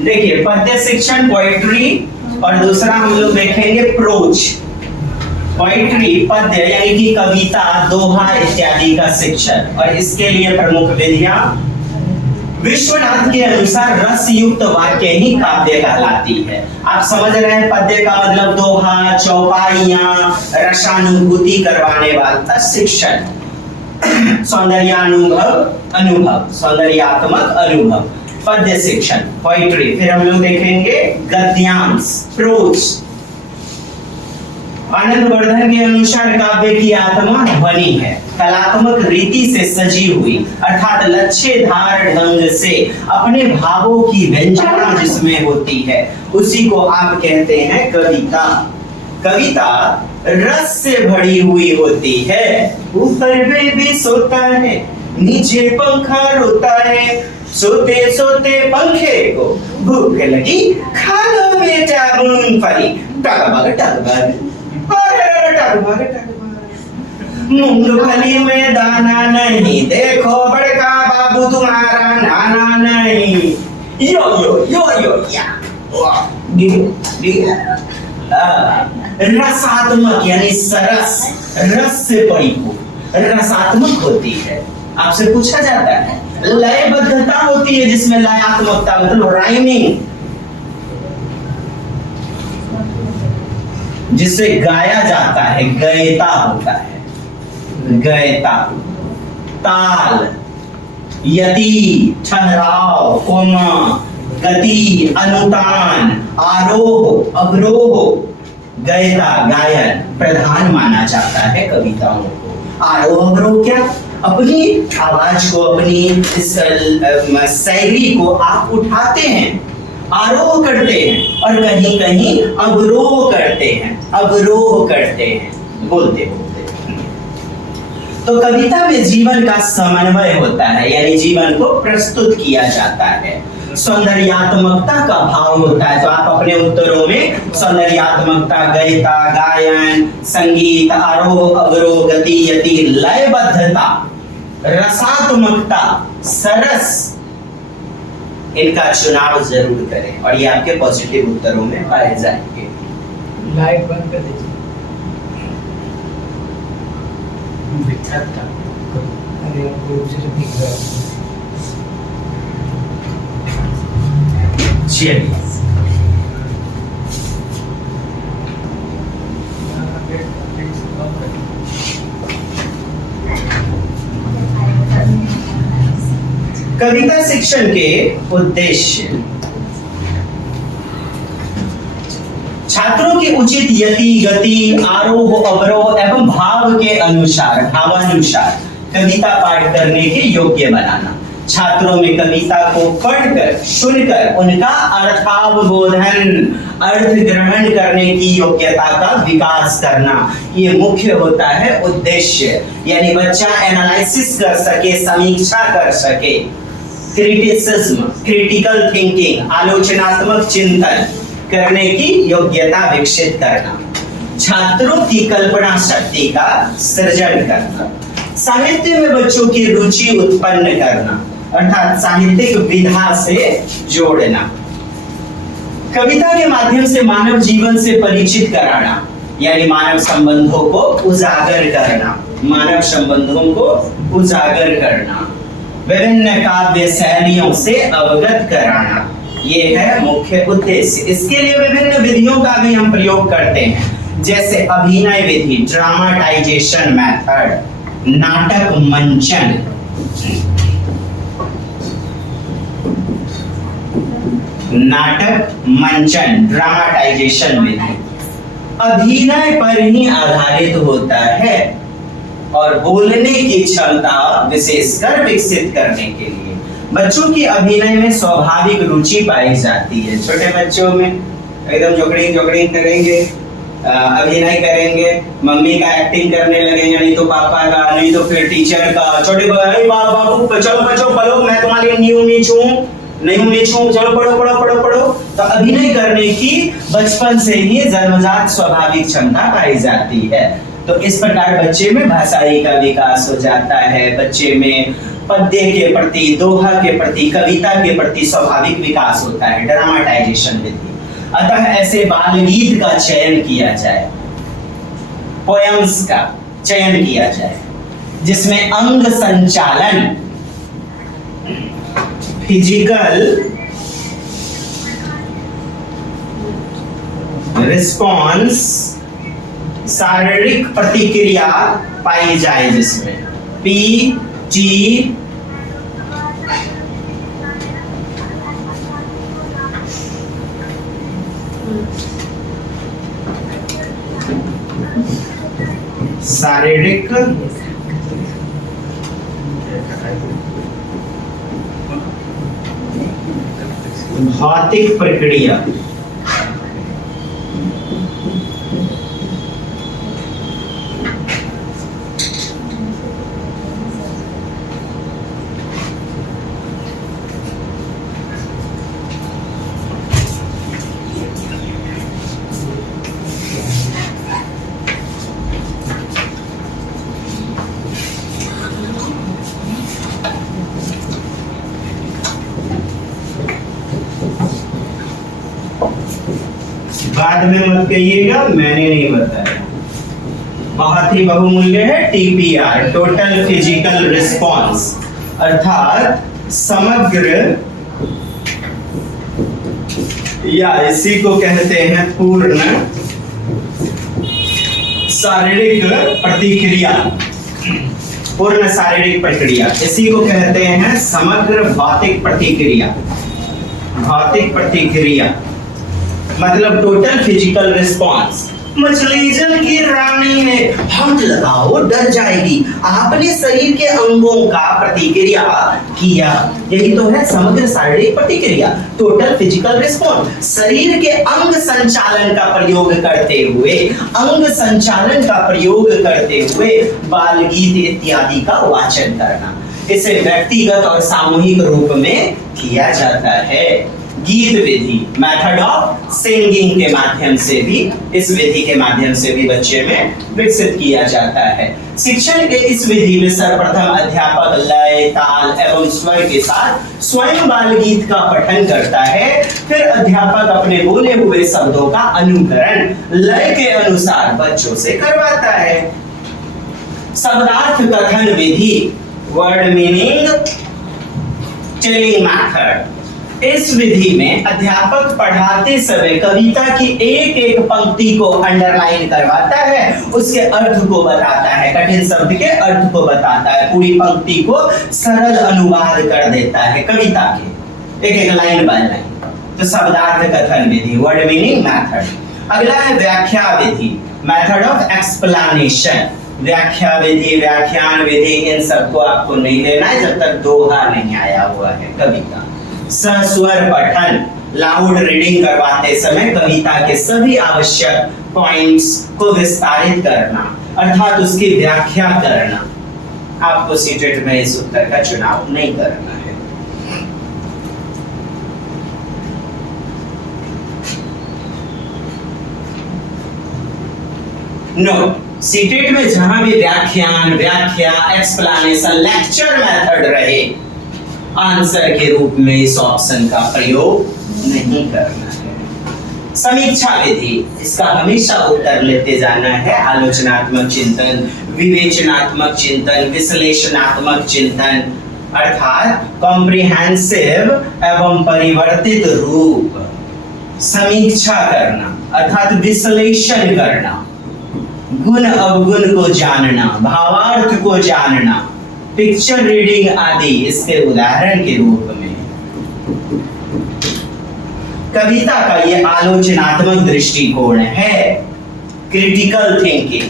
देखिए पद्य शिक्षण पोएट्री, और दूसरा हम लोग देखेंगे प्रोज। पोएट्री पद्य यानी कि कविता, दोहा इत्यादि का शिक्षण, और इसके लिए प्रमुख विधियां विश्वनाथ के अनुसार रस युक्त वाक्य ही काव्य कहलाती है। आप समझ रहे हैं, पद्य का मतलब दोहा, चौपाइयां, रसानुभूति करवाने वाला शिक्षण, सौंदर्यात्मक अनुभव, पद्य शिक्षण पोएट्री। फिर हम लोग देखेंगे गद्यांश प्रोज। आनंदवर्धन के अनुसार काव्य की आत्मा ध्वनि है, कलात्मक रीति से सजी हुई, अर्थात लच्छेदार ढंग से अपने भावों की व्यंजना जिसमें होती है उसी को आप कहते हैं कविता। कविता रस से भरी हुई होती है, ऊपर बेबी सोता है, नीचे पंखा रोता है, सोते सोते पंखे को भूख लगी, खा लो बेटा मूंगफली, टगमग टगमग, अरे टगमग टगमग, मूंगफली में दाना नहीं, देखो बड़का बाबू तुम्हारा नाना नहीं, यो यो यो यो या, रसात्मक यानी सरस, रस से परिपूर्ण, रसात्मक होती है। आपसे पूछा जाता है, लयबद्धता होती है जिसमें लयात्मकता मतलब राइमिंग, जिसे गाया जाता है, गयता होता है, गयता, ताल, यति, ठहराव, कोमा, गति, अनुतान, आरोह, अवरोह, गयता, गायन प्रधान माना जाता है कविताओं को। आरोह अवरोह क्या? अपनी आवाज को, अपनी शैली को आप उठाते हैं, आरोह करते हैं, और कहीं कहीं अवरोह करते हैं, अवरोह करते हैं, बोलते बोलते। तो कविता में जीवन का समन्वय होता है, यानी जीवन को प्रस्तुत किया जाता है। सौंदर्यात्मकता का भाव होता है, तो आप अपने उत्तरों में सौंदर्यात्मकता, गयता, गायन, संगीत, आरोह अवरोह, गति, यति, लयबद्धता, रसात्मकता, सरस, इनका चुनाव जरूर करें और ये आपके पॉजिटिव उत्तरों में पाए जाएंगे। लाइट बंद कर दीजिए। अरे दिख रहा है। चलिए कविता शिक्षण के उद्देश्य, छात्रों की उचित यति, गति, आरोह अवरोह एवं भाव के अनुसार, भावानुसार कविता पाठ करने के योग्य बनाना, छात्रों में कविता को पढ़कर, सुनकर उनका अर्थावबोधन, अर्थ ग्रहण करने की योग्यता का विकास करना, ये मुख्य होता है उद्देश्य। यानी बच्चा एनालिसिस कर सके, समीक्षा कर सके, क्रिटिसिज्म, क्रिटिकल थिंकिंग, आलोचनात्मक चिंतन करने की योग्यता विकसित करना, छात्रों की कल्पना शक्ति का सृजन करना, साहित्य में बच्चों की रुचि उत्पन्न करना, अर्थात साहित्यिक विधा से जोड़ना, कविता के माध्यम से मानव जीवन से परिचित कराना, यानी मानव संबंधों को उजागर करना, मानव संबंधों को उजागर करना, विभिन्न काव्य शैलियों से अवगत कराना, ये है मुख्य उद्देश्य। इसके लिए विभिन्न विधियों का भी हम प्रयोग करते हैं, जैसे अभिनय विधि, ड्रामाटाइजेशन मेथड, नाटक मंचन, नाटक मंचन, ड्रामाटाइजेशन विधि अभिनय पर ही आधारित होता है और बोलने की क्षमता विशेषकर विकसित करने के लिए बच्चों की अभिनय में स्वाभाविक रुचि पाई जाती है। छोटे बच्चों में एकदम जोकड़िंग जोकड़िंग करेंगे, अभिनय करेंगे, मम्मी का एक्टिंग करने लगेंगे, नहीं तो पापा का, नहीं तो फिर टीचर का। छोटे बाबू चलो बच्चों पढ़ो, मैं तुम्हारे नहीं हूँ, चलो पढ़ो पढ़ो पढ़ो पढ़ो। तो अभिनय करने की बचपन से ही जन्मजात स्वाभाविक क्षमता पाई जाती है। तो इस प्रकार बच्चे में भाषाई का विकास हो जाता है, बच्चे में पद्य के प्रति, दोहा के प्रति, कविता के प्रति स्वाभाविक विकास होता है, ड्रामाटाइजेशन विधि। अतः ऐसे बाल गीत का चयन किया जाए, पोयम्स का चयन किया जाए जिसमें अंग संचालन, फिजिकल रिस्पॉन्स, शारीरिक प्रतिक्रिया पाई जाए, जिसमें पी टी शारीरिक भौतिक प्रक्रिया, बाद में मत कहिएगा मैंने नहीं बताया, बहुत ही बहुमूल्य है। टीपीआर, टोटल फिजिकल रिस्पॉन्स, अर्थात समग्र या इसी को कहते हैं पूर्ण शारीरिक प्रतिक्रिया, पूर्ण शारीरिक प्रक्रिया, इसी को कहते हैं समग्र भौतिक प्रतिक्रिया। भौतिक प्रतिक्रिया मतलब टोटल फिजिकल रिस्पॉन्स। मछली जल की रानी ने हाथ लगाओ डर जाएगी, आपने शरीर के अंगों का प्रतिक्रिया किया, यही तो है समग्र शारीरिक प्रतिक्रिया, टोटल फिजिकल रिस्पॉन्स। शरीर के अंग संचालन का प्रयोग करते हुए, अंग संचालन का प्रयोग करते हुए बाल गीत इत्यादि का वाचन करना, इसे व्यक्तिगत और सामूहिक रूप में किया जाता है। गीत विधि, मेथड ऑफ सिंगिंग के माध्यम से भी, इस विधि के माध्यम से भी बच्चे में विकसित किया जाता है। शिक्षण के इस विधि में सर्वप्रथम अध्यापक लय, ताल एवं स्वर के साथ स्वयं बाल गीत का पठन करता है, फिर अध्यापक अपने बोले हुए शब्दों का अनुकरण लय के अनुसार बच्चों से करवाता है। शब्दार्थ कथन विधि, वर्ड मीनिंग टेलिंग मेथड, इस विधि में अध्यापक पढ़ाते समय कविता की एक एक पंक्ति को अंडरलाइन करवाता है, उसके अर्थ को बताता है, कठिन शब्द के अर्थ को बताता है, पूरी पंक्ति को सरल अनुवाद कर देता है कविता के एक एक लाइन बाय लाइन। तो शब्दार्थ कथन विधि, वर्ड मीनिंग मेथड। अगला है व्याख्या विधि, मेथड ऑफ एक्सप्लेनेशन। व्याख्या विधि, व्याख्यान विधि, इन सबको आपको नहीं लेना है जब तक दोहा नहीं आया हुआ है कविता। सस्वर पठन, लाउड रीडिंग करवाते समय कविता के सभी आवश्यक पॉइंट्स को विस्तारित करना, अर्थात उसकी व्याख्या करना। आपको सीटेट में इस उत्तर का चुनाव नहीं करना है। नो, सीटेट में जहां भी व्याख्यान, व्याख्या, एक्सप्लेनेशन, लेक्चर मेथड रहे, आंसर के रूप में इस ऑप्शन का प्रयोग नहीं करना है। समीक्षा विधि, इसका हमेशा उत्तर लेते जाना है। आलोचनात्मक चिंतन, विवेचनात्मक चिंतन, विश्लेषणात्मक चिंतन, अर्थात कॉम्प्रिहेंसिव एवं परिवर्तित रूप। समीक्षा करना अर्थात विश्लेषण करना, गुण अवगुण को जानना, भावार्थ को जानना, पिक्चर रीडिंग आदि इसके उदाहरण के रूप में। कविता का यह आलोचनात्मक दृष्टिकोण है, क्रिटिकल थिंकिंग,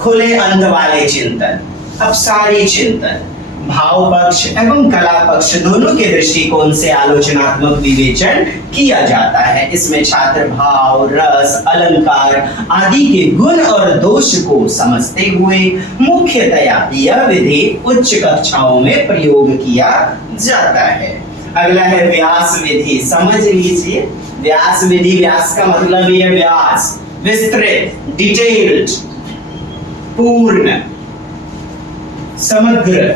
खुले अंत वाले चिंतन, अपसारी चिंतन, भाव पक्ष एवं कला पक्ष दोनों के दृष्टिकोण से आलोचनात्मक विवेचन किया जाता है। इसमें छात्र भाव, रस, अलंकार आदि के गुण और दोष को समझते हुए मुख्यतया यह विधि उच्च कक्षाओं में प्रयोग किया जाता है। अगला है व्यास विधि, समझ लीजिए व्यास विधि। व्यास का मतलब यह व्यास, विस्तृत, डिटेल्ड, पूर्ण, समग्र,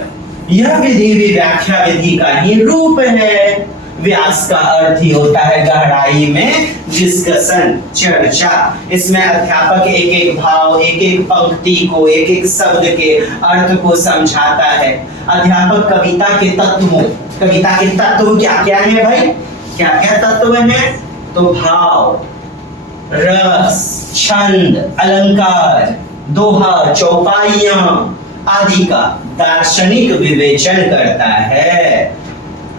यह विधि भी व्याख्या विधि का ही रूप है। व्यास का अर्थ ही होता है गहराई में डिस्कशन, चर्चा। इसमें अध्यापक एक एक भाव, एक एक पंक्ति को, एक एक शब्द के अर्थ को समझाता है। अध्यापक कविता के तत्व क्या क्या है भाई? क्या क्या तत्व हैं? तो भाव, रस, छंद, अलंकार, दोहा, चौपाइयां आदि का दार्शनिक विवेचन करता है।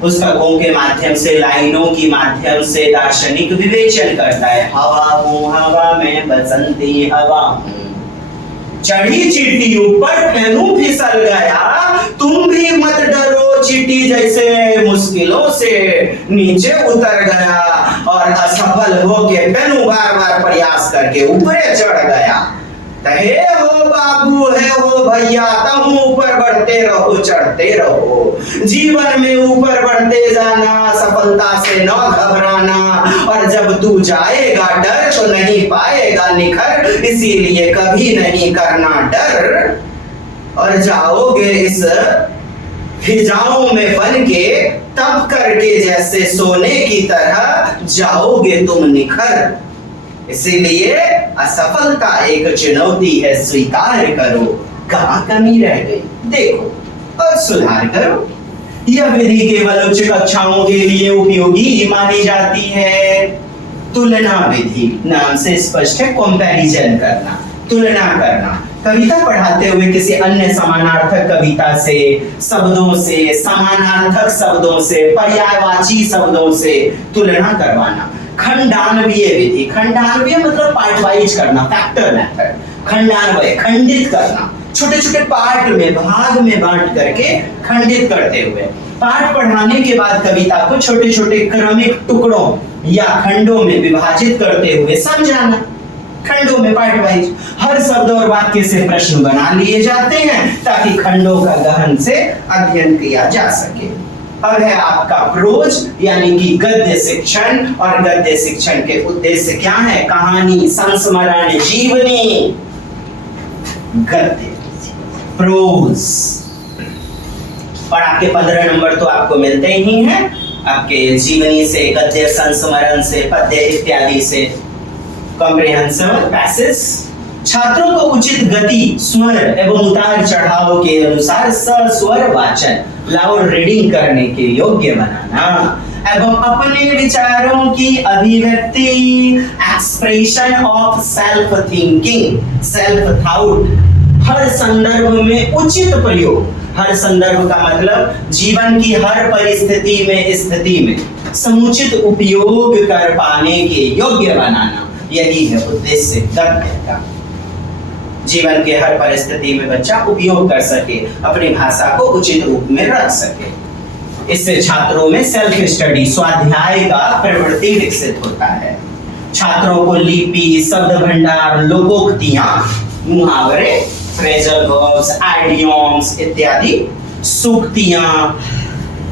पुस्तकों के माध्यम से, लाइनों के माध्यम से दार्शनिक विवेचन करता है। हवा हूँ, हवा में बसंती हवा हूँ, चढ़ी चींटी ऊपर फेनू फिसल गया, तुम भी मत डरो चींटी जैसे मुश्किलों से नीचे उतर गया, और असफल होके फेनू बार बार प्रयास करके ऊपर चढ़ गया। हे हो बाबू, है हो भैया, तुम ऊपर बढ़ते रहो, चढ़ते रहो, जीवन में ऊपर बढ़ते जाना, सफलता से न घबराना, और जब तू जाएगा डर तो नहीं पाएगा निखर, इसीलिए कभी नहीं करना डर, और जाओगे इस फिजाओं में बन के तब करके जैसे सोने की तरह जाओगे तुम निखर। इसीलिए असफलता एक चुनौती है, स्वीकार करो, कहाँ कमी रह गई देखो और सुधार करो। यह विधि केवल उच्च कक्षाओं के लिए उपयोगी ही मानी जाती है। तुलना विधि नाम से स्पष्ट है, कंपैरिजन करना, तुलना करना। कविता पढ़ाते हुए किसी अन्य समानार्थक कविता से, शब्दों से, समानार्थक शब्दों से, पर्यायवाची शब्दों से तुलना करवाना। खंडान्वय विधि, खंडान्वय मतलब पार्ट वाइज करना, फैक्टर मेथड। खंडान्वय, खंडित करना, छोटे छोटे पार्ट में, भाग में बांट करके खंडित करते हुए। पाठ पढ़ाने के बाद कविता को छोटे छोटे क्रमिक टुकड़ों या खंडों में विभाजित करते हुए समझाना। खंडों में, पार्ट वाइज। हर शब्द और वाक्य से प्रश्न बना लिए जाते हैं ताकि खंडों का गहन से अध्ययन किया जा सके। अब है आपका प्रोज यानी कि गद्य शिक्षण, और गद्य शिक्षण के उद्देश्य क्या है? कहानी, संस्मरण, जीवनी। गद्य, प्रोज, और आपके 15 नंबर तो आपको मिलते ही हैं, आपके जीवनी से, गद्य, संस्मरण से, पद्य इत्यादि से। Comprehensible passage. छात्रों को उचित गति, स्वर एवं उतार चढ़ाव के अनुसार सस्वर वाचन, लाउड रीडिंग करने के योग्य बनाना एवं अपने विचारों की अभिव्यक्ति, expression of self thinking, self thought, हर संदर्भ में उचित प्रयोग। हर संदर्भ का मतलब जीवन की हर परिस्थिति में, स्थिति में समुचित उपयोग कर पाने के योग्य बनाना, यही है उद्देश्य गद्य का। जीवन के हर परिस्थिति में बच्चा उपयोग कर सके, अपनी भाषा को उचित रूप में रख सके। इससे छात्रों में सेल्फ स्टडी, स्वाध्याय का प्रवृत्ति विकसित होता है। छात्रों को लिपि, शब्द भंडार, लोकोक्तियां, मुहावरे, फ्रेजल वर्ब्स, आइडियम्स इत्यादि, सूक्तियां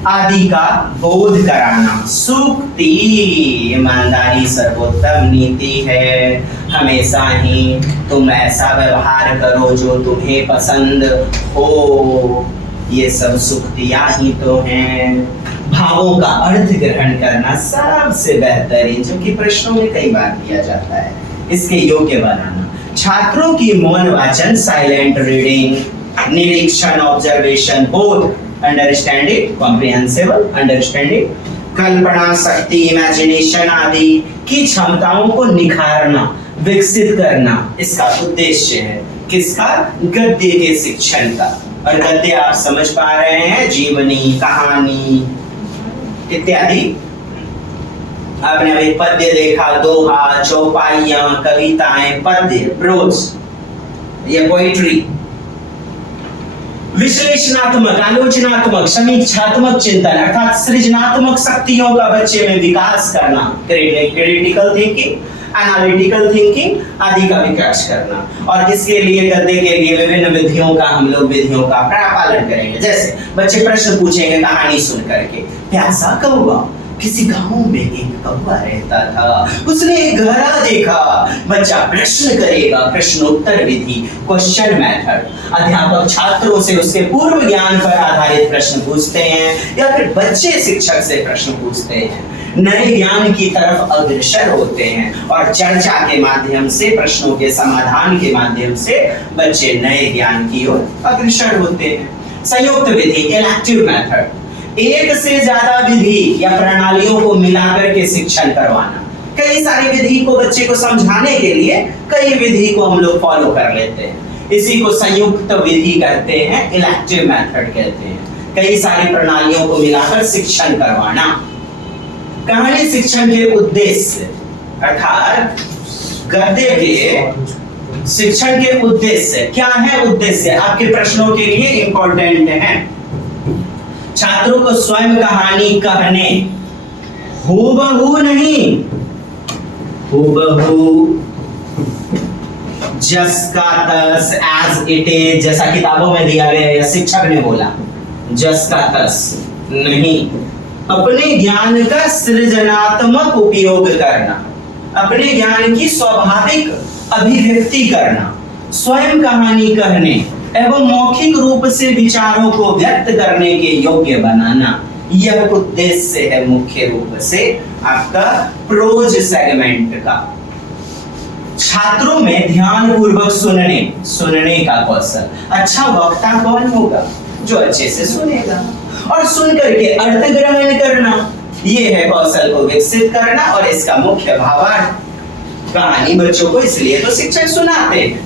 आदि का बोध कराना। सूक्ति, ईमानदारी सर्वोत्तम नीति है, हमेशा ही तुम ऐसा व्यवहार करो जो तुम्हें पसंद हो, ये सब सूक्तियां ही तो हैं। भावों का अर्थ ग्रहण करना सबसे बेहतरीन, जो कि प्रश्नों में कई बार दिया जाता है, इसके योग्य बनाना। छात्रों की मौन वाचन, साइलेंट रीडिंग, निरीक्षण, ऑब्जर्वेशन, बोध, अंडरस्टैंडिंग, कॉम्प्रिहेंसिबल, अंडरस्टैंडिंग, कल्पना शक्ति, इमेजिनेशन आदि की क्षमताओं को निखारना, विकसित करना, इसका उद्देश्य है। किसका? गद्य के शिक्षण का। और गद्य आप समझ पा रहे हैं, जीवनी, कहानी इत्यादि। आपने अभी पद्य देखा, दोहा, चौपाइयां, कविताएं, पद्य, प्रोज, ये पोइट्री। विश्लेषणात्मक, आलोचनात्मक, समीक्षात्मक चिंतन अर्थात सृजनात्मक शक्तियों का बच्चे में विकास करना, क्रिटिकल थिंकिंग, एनालिटिकल थिंकिंग आदि का विकास करना। और इसके लिए गद्य के लिए विभिन्न विधियों का हम लोग विधियों का पालन करेंगे। जैसे बच्चे प्रश्न पूछेंगे कहानी सुन करके, प्यासा कौवा, किसी गांव में एक कौवा रहता था। उसने एक घड़ा देखा। बच्चा प्रश्न करेगा, प्रश्नोत्तर विधि, क्वेश्चन मेथड। अध्यापक छात्रों से उसके पूर्व ज्ञान पर आधारित प्रश्न पूछते हैं या फिर बच्चे शिक्षक से प्रश्न पूछते हैं, नए ज्ञान की तरफ अग्रसर होते हैं और चर्चा के माध्यम से, प्रश्नों के समाधान के माध्यम से बच्चे नए ज्ञान की ओर अग्रसर होते हैं। संयुक्त विधि, इलेक्टिव मेथड, एक से ज्यादा विधि या प्रणालियों को मिलाकर के शिक्षण करवाना। कई सारी विधि को बच्चे को समझाने के लिए कई विधि को हम लोग फॉलो कर लेते हैं, इसी को संयुक्त विधि कहते हैं, इलेक्टिव मेथड कहते हैं। कई सारी प्रणालियों को मिलाकर शिक्षण करवाना। कहानी शिक्षण के उद्देश्य अर्थात गद्य के शिक्षण के उद्देश्य क्या है? उद्देश्य आपके प्रश्नों के लिए इंपॉर्टेंट है। छात्रों को स्वयं कहानी कहने, हूबहू नहीं, हूबहू जस का तस, एज इट इज, जैसा किताबों में दिया गया या शिक्षक ने बोला, जस का तस नहीं। अपने ज्ञान का सृजनात्मक उपयोग करना, अपने ज्ञान की स्वाभाविक अभिव्यक्ति करना, स्वयं कहानी कहने एवं मौखिक रूप से विचारों को व्यक्त करने के योग्य बनाना, यह उद्देश्य है मुख्य रूप से आपका प्रोज सेगमेंट का। छात्रों में ध्यान पूर्वक सुनने का कौशल। अच्छा वक्ता कौन होगा? जो अच्छे से सुनेगा और सुन करके अर्थ ग्रहण करना, यह है कौशल को विकसित करना। और इसका मुख्य भावार्थ, कहानी बच्चों को इसलिए तो शिक्षक सुनाते हैं।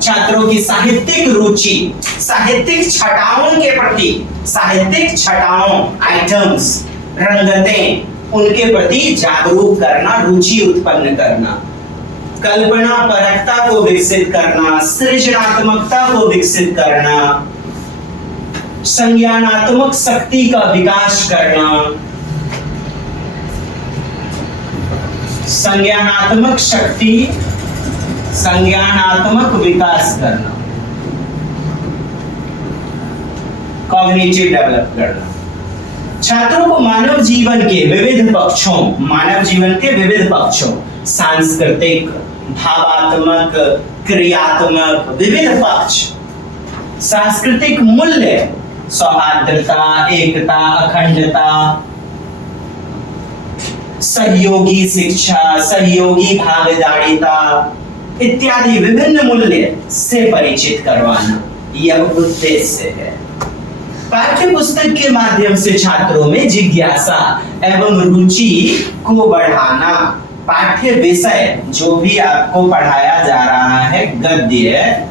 छात्रों की साहित्यिक रुचि, साहित्यिक छटाओं के प्रति, साहित्यिक छटाओं, आइटम्स, रंगतें, उनके प्रति जागरूक करना, रुचि उत्पन्न करना। कल्पना परकता को विकसित करना, सृजनात्मकता को विकसित करना, संज्ञानात्मक शक्ति का विकास करना, संज्ञानात्मक शक्ति, संज्ञानात्मक विकास करना, कॉग्निटिव डेवलप करना। छात्रों को मानव जीवन के विविध पक्षों, सांस्कृतिक, भावात्मक, क्रियात्मक विविध पक्ष, सांस्कृतिक मूल्य, सौहार्दता, एकता, अखंडता, सहयोगी शिक्षा, सहयोगी भागीदारिता इत्यादि विभिन्न मूल्य से परिचित करवाना, यह उद्देश्य है। पाठ्य पुस्तक के माध्यम से छात्रों में जिज्ञासा एवं रुचि को बढ़ाना। पाठ्य विषय जो भी आपको पढ़ाया जा रहा है, गद्य,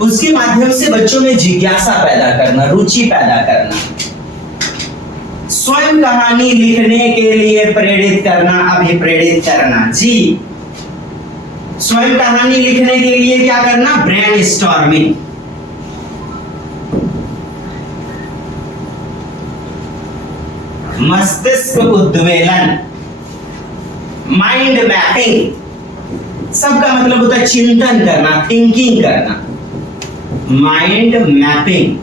उसके माध्यम से बच्चों में जिज्ञासा पैदा करना, रुचि पैदा करना। स्वयं कहानी लिखने के लिए प्रेरित करना, अभिप्रेरित करना। जी, स्वयं कहानी लिखने के लिए क्या करना? ब्रेनस्टॉर्मिंग। मस्तिष्क उद्वेलन, माइंड मैपिंग। सबका मतलब होता है चिंतन करना, थिंकिंग करना। माइंड मैपिंग,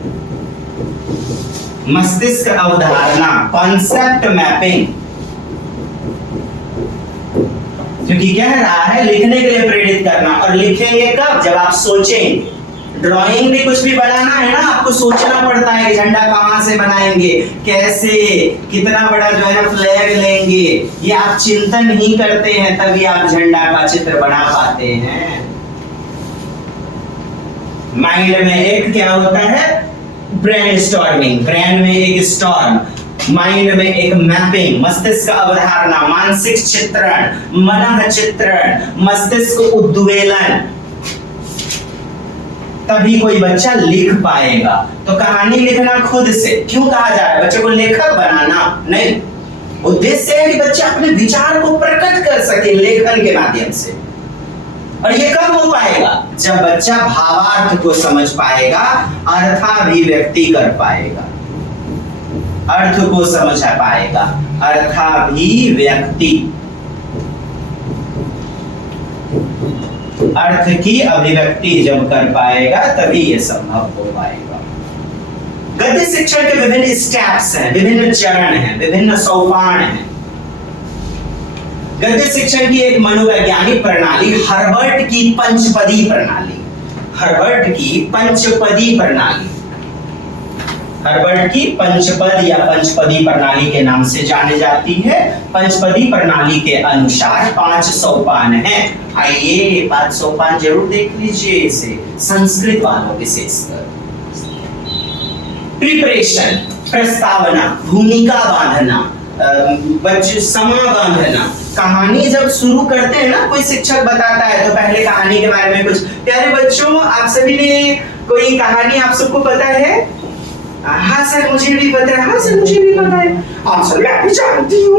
मस्तिष्क अवधारणा, कॉन्सेप्ट मैपिंग। क्योंकि कह रहा है लिखने के लिए प्रेरित करना, और लिखेंगे कब? जब आप सोचेंगे। ड्राइंग भी कुछ भी बनाना है ना, आपको सोचना पड़ता है कि झंडा कहां से बनाएंगे, कैसे, कितना बड़ा जो है ना फ्लैग लेंगे। ये आप चिंतन ही करते हैं, तभी आप झंडा का चित्र बना पाते हैं। माइंड में एक क्या होता है? ब्रेनस्टॉर्मिंग, ब्रेन में एक स्टॉर्म, माइंड में एक मैपिंग, मस्तिष्क अवधारणा, मानसिक चित्रण, मनः चित्रण, मस्तिष्क उद्वेलन। तभी कोई बच्चा लिख पाएगा। तो कहानी लिखना खुद से क्यों कहा जा रहा है? बच्चे को लेखक बनाना नहीं, उद्देश्य है कि बच्चा अपने विचार को प्रकट कर सके लेखन के माध्यम से। और ये कब हो पाएगा? जब बच्चा भावार्थ को समझ पाएगा, अर्थाभिव्यक्ति कर पाएगा, अर्थ को समझ पाएगा, अर्थाभिव्यक्ति, अर्थ की अभिव्यक्ति जब कर पाएगा तभी ये संभव हो पाएगा। गद्य शिक्षण के विभिन्न स्टेप्स हैं, विभिन्न चरण हैं, विभिन्न सोपान हैं। गद्य शिक्षण की एक मनोवैज्ञानिक प्रणाली हर्बर्ट की पंचपदी प्रणाली, हर्बर्ट की पंचपदी प्रणाली, हर्बर्ट की पंचपद या पंचपदी प्रणाली के नाम से जानी जाती है। पंचपदी प्रणाली के अनुसार 5 सोपान हैं। आइए 5 सोपान जरूर देख लीजिए इसे, संस्कृत वालों विशेषकर। प्रिपरेशन, प्रस्तावना, भूमिका बांधना, समा बांधना। कहानी जब शुरू करते हैं ना, कोई शिक्षक बताता है तो पहले कहानी के बारे में कुछ, प्यारे बच्चों आप सभी ने कोई कहानी आप सबको पता है? हाँ सर मुझे भी पता है, हाँ सर मुझे भी पता है, आप सब मैं भी जानती हूँ,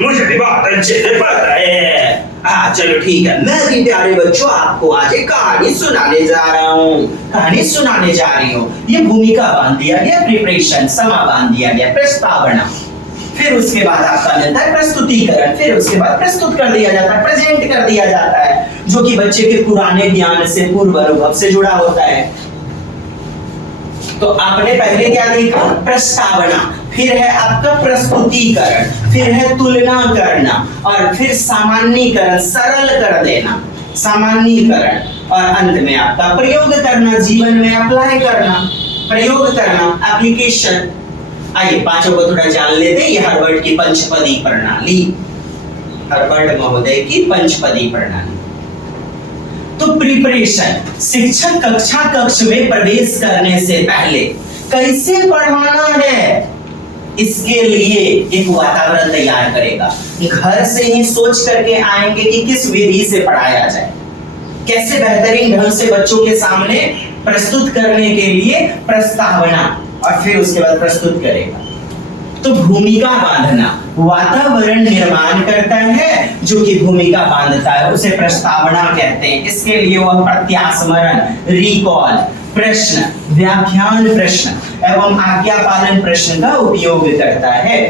मुझे भी बहुत अच्छे से पता है। हाँ चलो ठीक है, मैं भी प्यारे बच्चों आपको आज एक कहानी सुनाने जा रहा हूँ, कहानी सुनाने जा रही हूँ। ये भूमिका बांध दिया गया, प्रिपरेशन समा बांध दिया गया, प्रस्तावना, फिर उसके बाद आपका मिलता है प्रस्तुतिकरण, फिर उसके बाद प्रस्तुत कर दिया जाता है, प्रेजेंट कर दिया जाता है, जो कि बच्चे के पुराने ज्ञान से, पूर्व अनुभव से जुड़ा होता है। तो आपने पहले क्या देखा? प्रस्तावना, फिर है आपका प्रस्तुतिकरण, फिर है तुलना करना, और फिर सामान्यीकरण, सरल कर देना, सामान्यीकरण, और अंत में आपका प्रयोग करना, जीवन में अप्लाई करना, प्रयोग करना, एप्लीकेशन। आइए पांचों को थोड़ा जान लेते हैं। ये हर्बर्ट की पंचपदी प्रणाली, हर्बर्ट महोदय की पंचपदी प्रणाली। तो प्रिपरेशन, शिक्षक कक्ष में प्रवेश करने से पहले कैसे पढ़ाना है, इसके लिए एक वातावरण तैयार करेगा। घर से ही सोच करके आएंगे कि किस विधि से पढ़ाया जाए, कैसे बेहतरीन ढंग से बच्चों के सामने प्रस्तुत करने के लिए प्रस्तावना, और फिर उसके बाद प्रस्तुत करेगा। तो भूमिका बांधना, वातावरण निर्माण करता है, जो कि भूमिका बांधता है उसे प्रस्तावना कहते हैं। इसके लिए वह प्रत्यास्मरण, रिकॉल, प्रश्न, व्याख्यान प्रश्न एवं आज्ञा पालन प्रश्न का उपयोग करता है।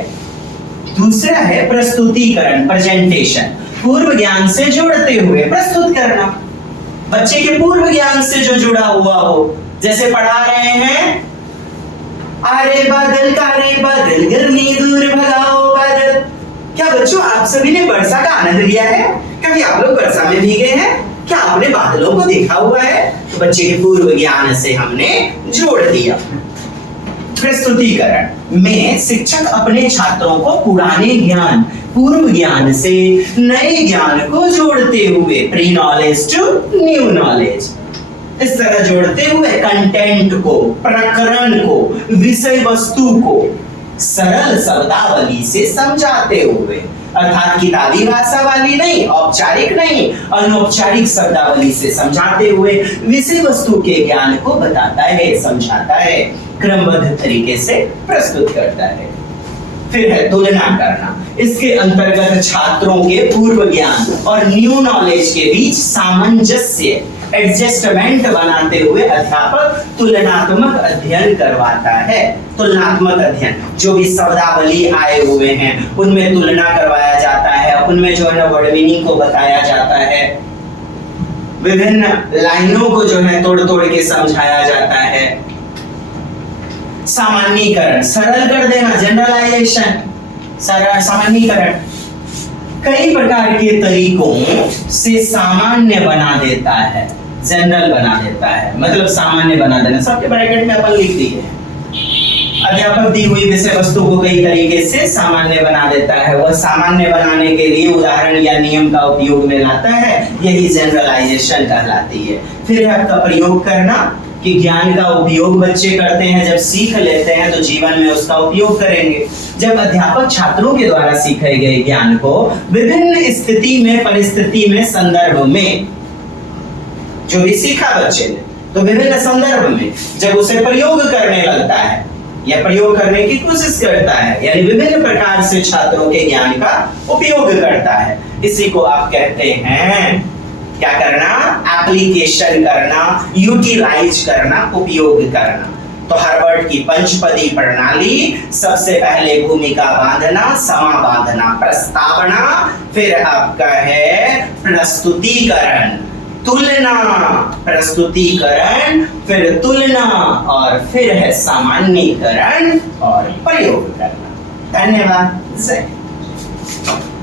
दूसरा है प्रस्तुतिकरण, प्रेजेंटेशन, पूर्व ज्ञान से जोड़ते हुए प्रस्तुत करना, बच्चे के पूर्व ज्ञान से जो जुड़ा हुआ हो। जैसे पढ़ा रहे हैं, अरे बादल काले बादल गर्मी दूर भगाओ बादल। क्या बच्चों आप सभी ने वर्षा का आनंद लिया है? कभी आप लोग वर्षा में भीगे हैं? क्या आपने बादलों को देखा हुआ है? तो बच्चे के पूर्व ज्ञान से हमने जोड़ दिया। प्रस्तुतिकरण में शिक्षक अपने छात्रों को पुराने ज्ञान, पूर्व ज्ञान से नए ज्ञान को जोड़ते हुए, pre knowledge to new knowledge, इस तरह जोड़ते हुए कंटेंट को, प्रकरण को, विषय वस्तु को सरल शब्दावली से समझाते हुए, अर्थात किताबी भाषा वाली नहीं, औपचारिक नहीं, अनौपचारिक शब्दावली से समझाते हुए विषय वस्तु के ज्ञान को बताता है, समझाता है, क्रमबद्ध तरीके से प्रस्तुत करता है। फिर है तुलना करना, इसके अंतर्गत छात्रों के पूर्व ज्ञान और न्यू नॉलेज के बीच सामंजस्य, एडजस्टमेंट बनाते हुए अध्यापक तुलनात्मक अध्ययन करवाता है। तुलनात्मक अध्ययन, जो भी शब्दावली आए हुए हैं उनमें तुलना करवाया जाता है, उनमें जो है वर्ड मीनिंग को बताया जाता है, विभिन्न लाइनों को जो है तोड़ तोड़ के समझाया जाता है। सामान्यीकरण, सरल कर देना, जनरलाइजेशन, सामान्यीकरण कई प्रकार के तरीकों से सामान्य बना देता है, जनरल बना देता है, मतलब सामान्य बना देना। सबके ब्रैकेट में अपन लिख दिए, अध्यापक दी हुई विषय वस्तु को कई तरीके से सामान्य बना देता है। वह सामान्य बनाने के लिए उदाहरण या नियम का उपयोग में लाता है, यही जनरलाइजेशन कहलाती है। फिर है आपका प्रयोग करना, कि ज्ञान का उपयोग बच्चे करते हैं, जब सीख लेते हैं तो जीवन में उसका उपयोग करेंगे। जब अध्यापक छात्रों के द्वारा सीखे गए ज्ञान को विभिन्न स्थिति में, परिस्थिति में, संदर्भ में, जो भी सीखा बच्चे ने, तो विभिन्न संदर्भ में जब उसे प्रयोग करने लगता है या प्रयोग करने की कोशिश करता है, यानी विभिन्न प्रकार से छात्रों के ज्ञान का उपयोग करता है, इसी को आप कहते हैं क्या करना? एप्लीकेशन करना, यूटिलाइज करना, उपयोग करना। तो हर्बर्ट की पंचपदी प्रणाली, सबसे पहले भूमिका बांधना, समा बांधना, प्रस्तावना, फिर आपका है प्रस्तुतिकरण, तुलना, प्रस्तुतिकरण, फिर तुलना और फिर है सामान्यीकरण और प्रयोग करना। धन्यवाद। जय हिंद।